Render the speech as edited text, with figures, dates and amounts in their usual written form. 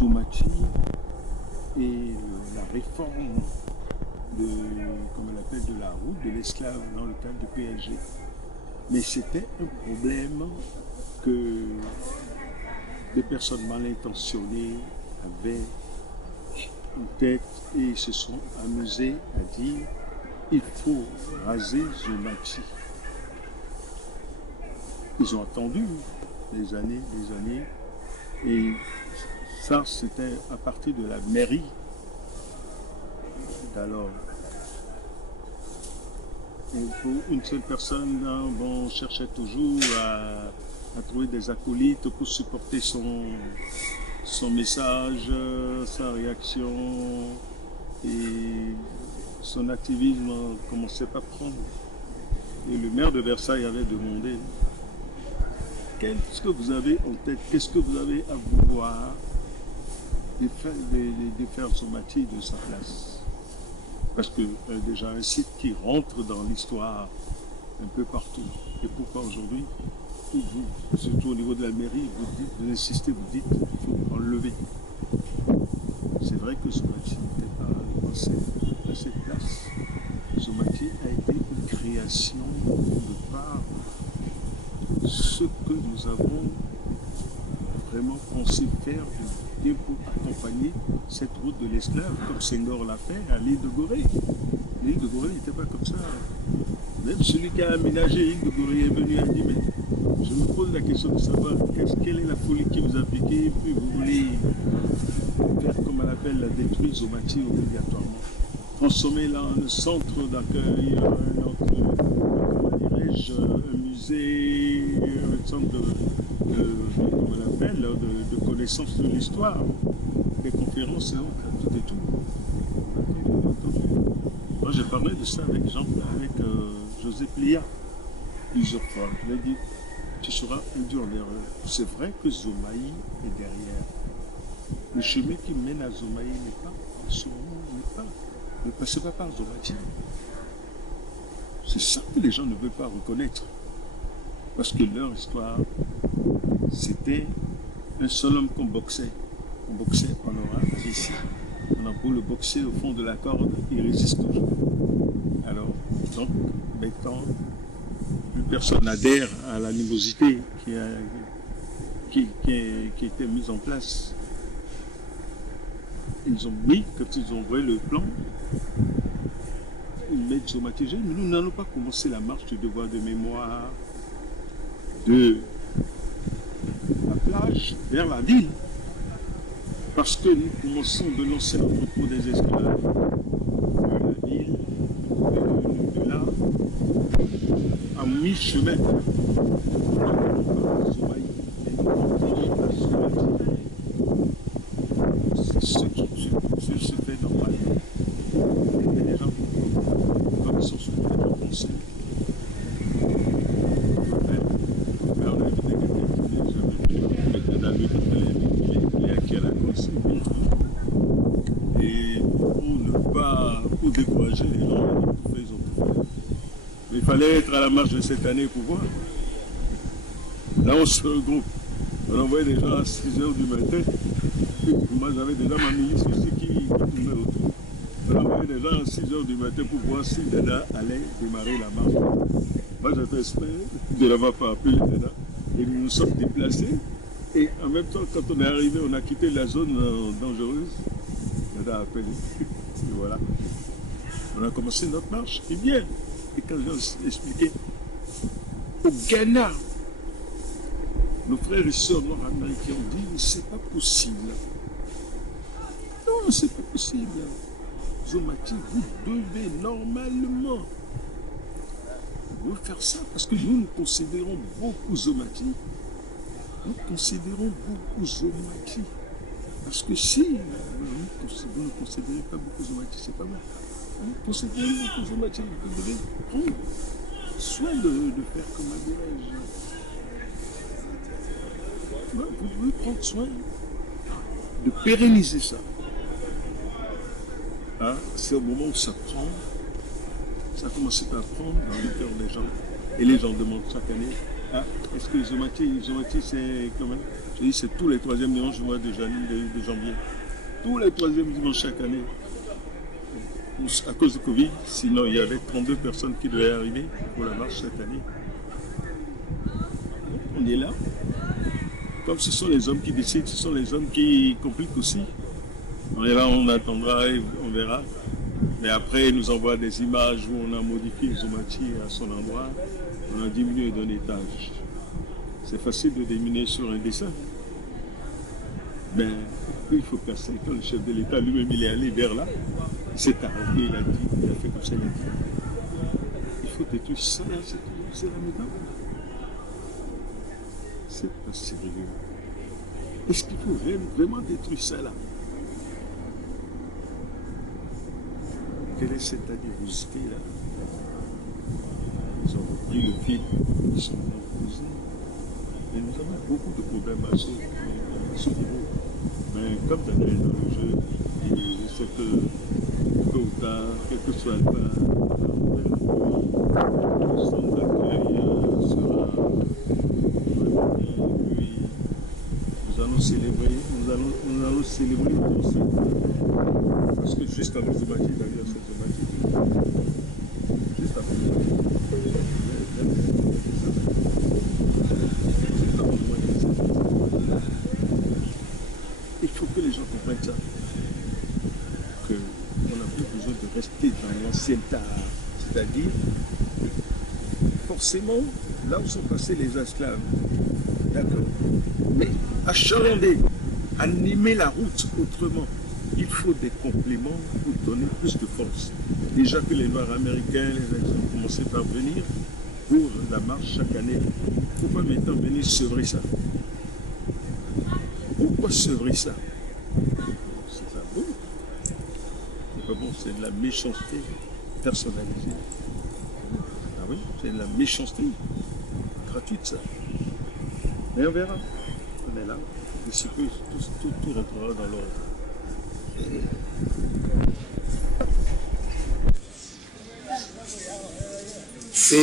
Zomati et la réforme de, comme on appelle, de la route de l'esclave dans le cadre du PLG. Mais c'était un problème que des personnes mal intentionnées avaient en tête et se sont amusées à dire il faut raser Zomati. Ils ont attendu des années, et ça c'était à partir de la mairie d'alors. Et pour une seule personne, bon, on cherchait toujours à trouver des acolytes pour supporter son message, sa réaction, et son activisme commençait à prendre. Et le maire de Versailles avait demandé qu'est-ce que vous avez en tête, qu'est-ce que vous avez à vouloir de faire Zomati de sa place. Parce que déjà un site qui rentre dans l'histoire un peu partout. Et pourquoi aujourd'hui, vous, surtout au niveau de la mairie, vous insistez, vous dites qu'il faut enlever. C'est vrai que Zomati n'était pas à cette place. Zomati a été une création de par ce que nous avons vraiment pensé faire pour accompagner cette route de l'esclave, comme Senghor l'a fait à l'île de Gorée. L'île de Gorée n'était pas comme ça. Même celui qui a aménagé l'île de Gorée est venu et a dit, mais je me pose la question de savoir quelle est la folie qui vous a piqué, puis vous voulez faire, comme on appelle, la détruire Zomati obligatoirement. Transformer là en un centre d'accueil, un musée, un centre comment on appelle, de connaissance de l'histoire, des conférences, tout et tout. Moi j'ai parlé de ça avec José Plia plusieurs fois. Je lui ai dit, tu seras induit en erreur. C'est vrai que Zomaï est derrière. Le chemin qui mène à Zomaï n'est pas en ce moment, ne passez pas par Zomati. C'est ça que les gens ne veulent pas reconnaître. Parce que leur histoire, c'était un seul homme qu'on boxait. On boxait en oral, ici. On a beau le boxer au fond de la corde, il résiste toujours. Alors, donc, maintenant, plus personne n'adhère à l'animosité qui était mise en place. Ils ont mis, quand ils ont envoyé le plan, ils mettent somatisé, mais nous n'allons pas commencer la marche du devoir de mémoire de la plage vers la ville. Parce que nous commençons de lancer l'entrepôt des esclaves de la ville, de là, à mi-chemin. C'est ce qui se fait normalement. Il y a des gens comme ils sont souvent pensés. Mais on a invité quelqu'un qui est acquis à la cause. Et pour décourager les gens, ils ont tout fait. Mais il fallait être à la marche de cette année pour voir. Là, on se regroupe. On envoyait des gens à 6 h du matin. Moi, j'avais déjà ma ministre aussi qui tournait autour. On envoyait des gens à 6 h du matin pour voir si Dada allait démarrer la marche. Moi, j'ai fait exprès de l'avoir pas appelé Dada. Et nous nous sommes déplacés. Et en même temps, quand on est arrivé, on a quitté la zone dangereuse. Dada a appelé. Et voilà. On a commencé notre marche. Et bien. Et quand j'ai expliqué, au Ghana, nos frères et sœurs nord-américains ont dit, c'est pas possible. Non, c'est pas possible. Zomati, vous devez normalement vous faire ça, parce que nous considérons beaucoup Zomati. Nous considérons beaucoup Zomati. Parce que si vous ne considérez pas beaucoup Zomati, c'est pas mal. Vous considérez beaucoup Zomati, vous devez prendre soin de faire, comment dirais-je, vous devez prendre soin de pérenniser ça. Hein? C'est au moment où ça prend, ça commence à prendre dans le cœur des gens. Et les gens demandent chaque année, Ah, est-ce que Zomati, c'est quand même, je dis, c'est tous les troisièmes dimanches du mois de janvier. Tous les troisièmes dimanches chaque année. À cause du Covid, sinon il y avait 32 personnes qui devaient arriver pour la marche cette année. On est là. Comme ce sont les hommes qui décident, ce sont les hommes qui compliquent aussi. On est là, on attendra et on verra. Mais après, ils nous envoient des images où on a modifié Zomati à son endroit. On a diminué d'un étage. C'est facile de diminuer sur un dessin. Mais il faut casser. Quand le chef de l'État lui-même il est allé vers là, il s'est arrêté, il a dit, il a fait comme ça, il a dit. Il faut détruire ça là, c'est la méthode. C'est pas sérieux. Est-ce qu'il faut vraiment détruire ça là? Quelle est cette animosité là? Ils ont repris le fil, ils sont opposés. Et nous avons beaucoup de problèmes à ce niveau. Mais comme Daniel dans le jeu, je sais que tôt ou tard, quel que soit le pas, le centre d'accueil sera vraiment bien. Et puis, nous allons célébrer aussi. Parce que juste avant Zomati, d'ailleurs, c'est Zomati. Juste avant il faut que les gens comprennent ça. Qu'on n'a plus besoin de rester dans l'ancien tard. C'est-à-dire, forcément, là où sont passés les esclaves, d'accord. Mais achalander, animer la route autrement, il faut des compléments pour donner plus de force. Déjà que les Noirs américains, les Haïtiens ont commencé par venir pour la marche chaque année. Pourquoi maintenant venir sevrer ça? Pourquoi sevrer ça? C'est pas bon. C'est pas bon, c'est de la méchanceté personnalisée. Ah oui, c'est de la méchanceté gratuite ça. Mais on verra. On est là. D'ici peu, tout rentrera dans l'ordre. Si